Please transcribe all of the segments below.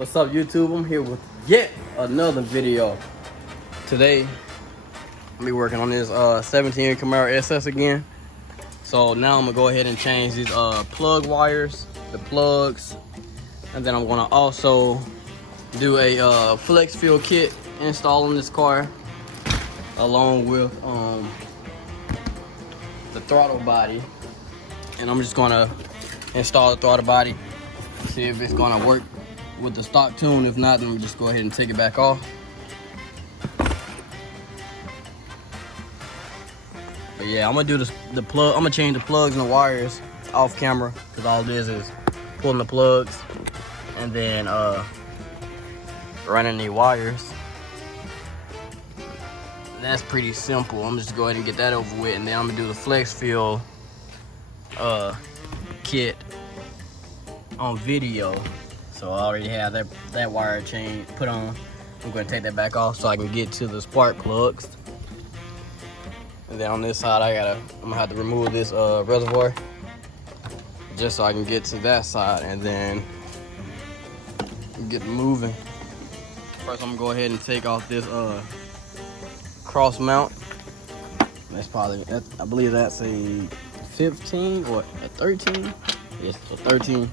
What's up, YouTube? I'm here with yet another video. Today, I'm be working on this 17 Camaro SS again. So now I'm gonna go ahead and change these plug wires, the plugs, and then I'm gonna also do a flex fuel kit install on this car, along with the throttle body. And I'm just gonna install the throttle body, see if it's gonna work with the stock tune. If not, then we'll just go ahead and take it back off. But yeah, I'm gonna do the plug. I'm gonna change the plugs and the wires off camera, because all this is pulling the plugs and then running the wires. That's pretty simple. I'm just gonna go ahead and get that over with, and then I'm gonna do the flex fuel kit on video. So I already have that wire chain put on. I'm gonna take that back off so I can get to the spark plugs. And then on this side, I'm gonna have to remove this reservoir just so I can get to that side and then get moving. First, I'm gonna go ahead and take off this cross mount. That's probably, I believe that's a 15 or a 13. Yes, a 13.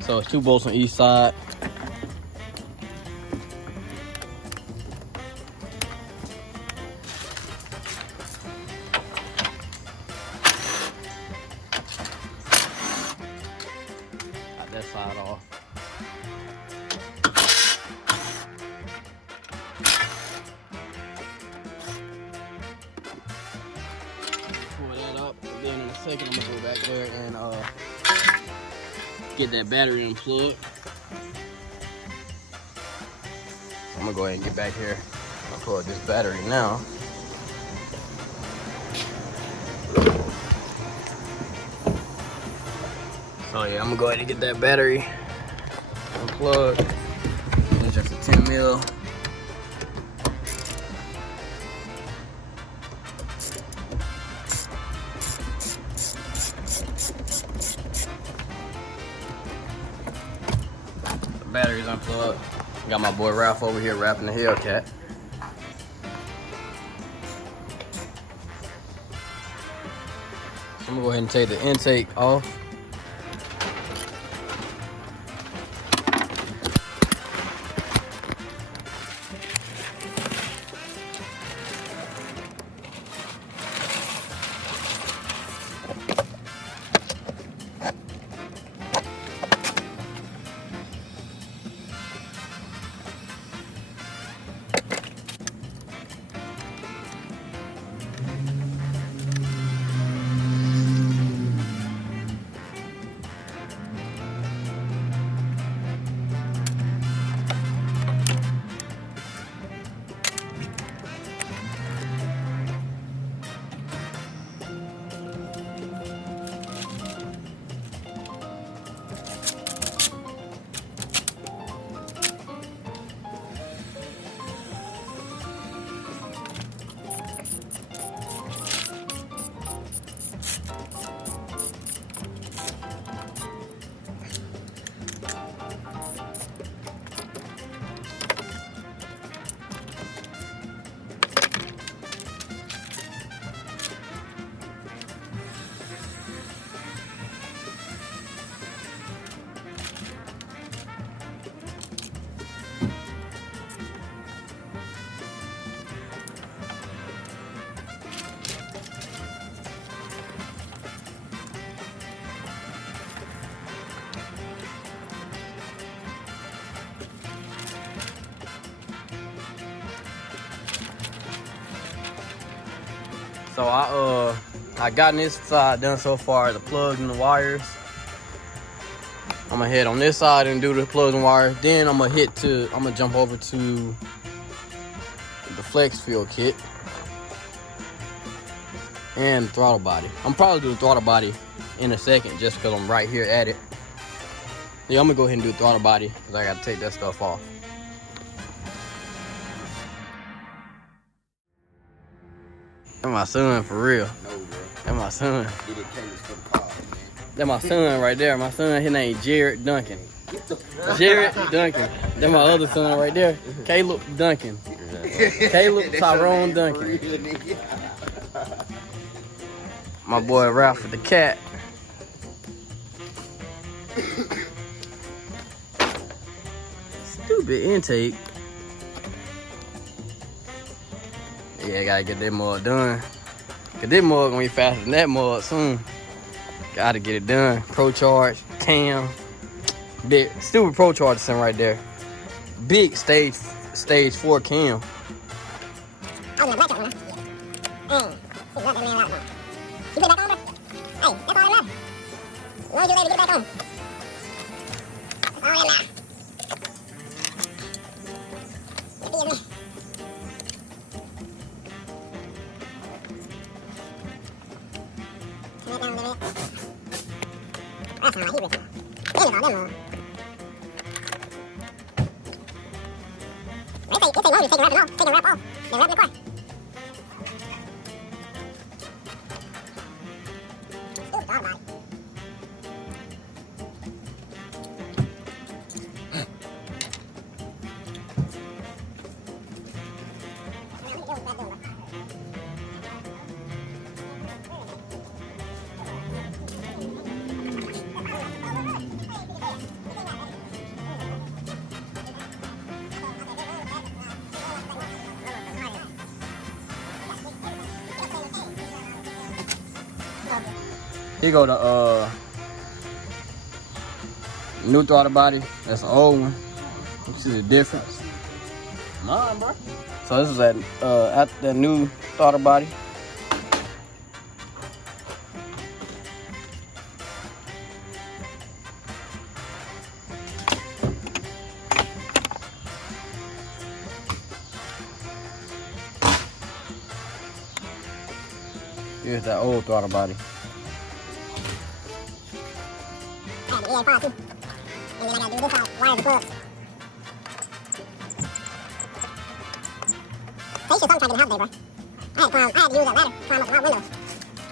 So it's 2 bolts on each side. Got that side off. Pull that up, and then in a second I'm gonna go back there and get that battery unplugged. I'm gonna go ahead and get back here and plug this battery now. So yeah, I'm gonna go ahead and get that battery unplugged. It's just a 10 mil. Batteries unplugged. Got my boy Ralph over here wrapping the Hellcat. So I'm gonna go ahead and take the intake off. So I gotten this side done so far, the plugs and the wires. I'm gonna head on this side and do the plugs and wires. Then I'm gonna jump over to the flex fuel kit and throttle body. I'm probably do the throttle body in a second just because I'm right here at it. Yeah, I'm gonna go ahead and do the throttle body because I gotta take that stuff off. That's my son for real. No, bro. That's my son. Get it catered for the car, man. That's my son right there. My son, his name Jared Duncan. Jared Duncan. That's my other son right there. Caleb Duncan. Caleb Tyrone Duncan. My boy Ralph with the cat. Stupid intake. Yeah, gotta get that mug done. Cause this mug gonna be faster than that mug soon. Gotta get it done. Pro Charge, TAM. Big stupid Pro Charge sitting right there. Big stage 4 cam. Oh, yeah, black one, huh? You put that man out, man. You put it back on, bro? Hey, that's all that matters. As long as you're ready to get it back on. That's all that matters. Get these in. Turn that down a little bit. That sound like he ripped it. Damn it all, them all. It take longer to take a wrap off. Take a wrap off. Then wrap in the car. Ooh, dog body. Here go the new throttle body. That's the old one. You see the difference? Mine, bro. So this is at the new throttle body. Here's that old throttle body. Yeah, fire too. And then I gotta do this side, wire the plug. They should sometimes get help there, bro. I had to use that ladder to climb up the windows.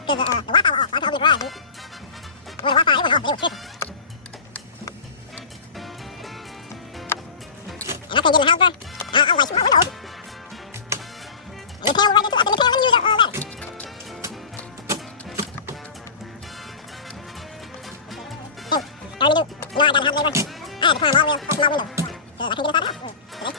Cause the Wi-Fi was off, so I could open the garage, dude. When the Wi-Fi went off, they were tripping. And I couldn't get in the house, bro. I was like, shoot my window open. And the tail was right there too. I said, the tail, let me use that ladder. Hey, what do? You know I got a house labor. I had to climb all the way up to my window. Cause I couldn't get inside the house. See?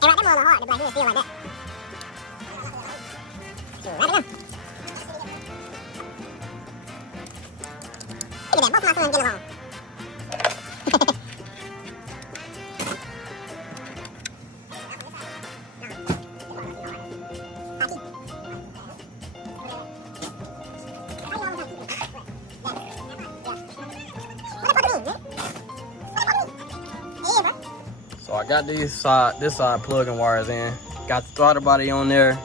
Hey, right, that more hard to black here, feel like that. Wrap it down. Look at that, both my sons get along. So I got this side plug-in wires in. Got the throttle body on there.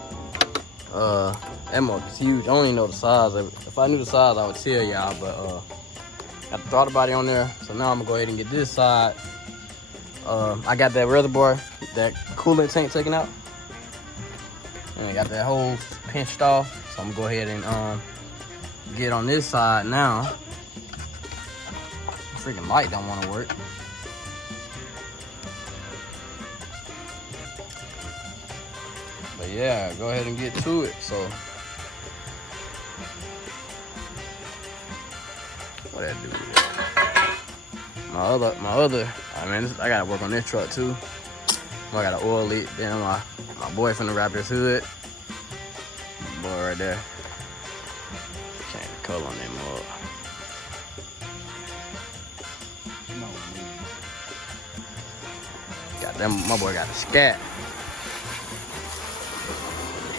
That mug is huge. I don't even know the size of it. If I knew the size, I would tell y'all. But got the throttle body on there. So now I'm gonna go ahead and get this side. I got that reservoir, that coolant tank taken out. And I got that hose pinched off. So I'm gonna go ahead and get on this side now. Freaking light don't want to work. But yeah, go ahead and get to it. So what that do? My other. I mean, I gotta work on this truck too. I gotta oil it. Then my boy finna wrap his hood. Boy right there. Change the color on that mug. Got them. My boy got a scat.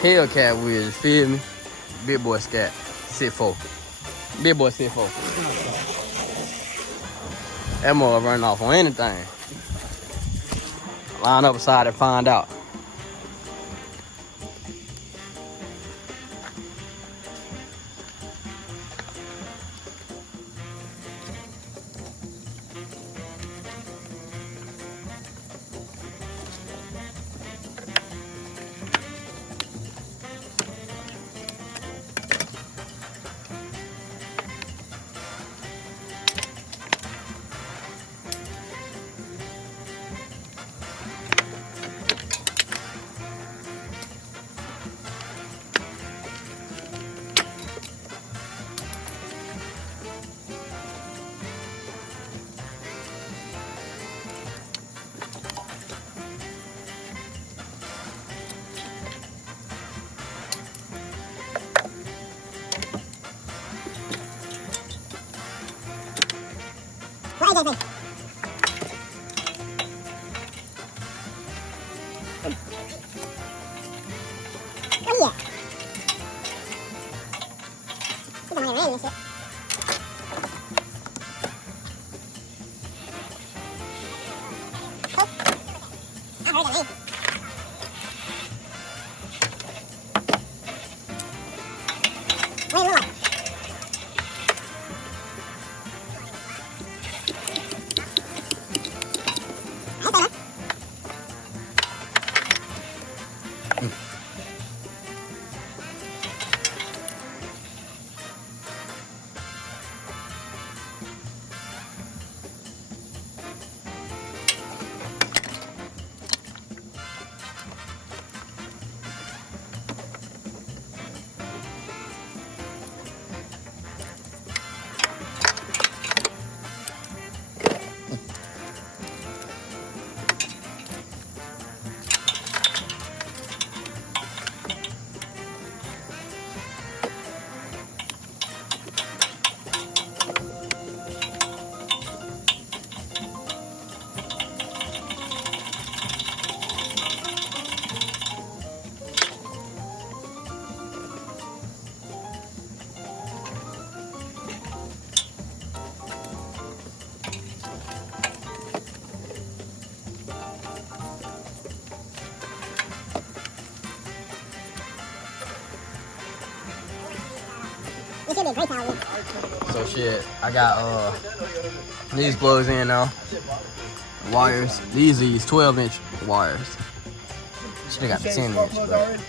Hellcat wheels, feel me? Big boy scat, sit 4. Big boy sit 4. That mug running off on anything. Line up beside and find out. So shit, I got these plugs in now. Wires. These 12-inch wires. Should've got the 10-inch, but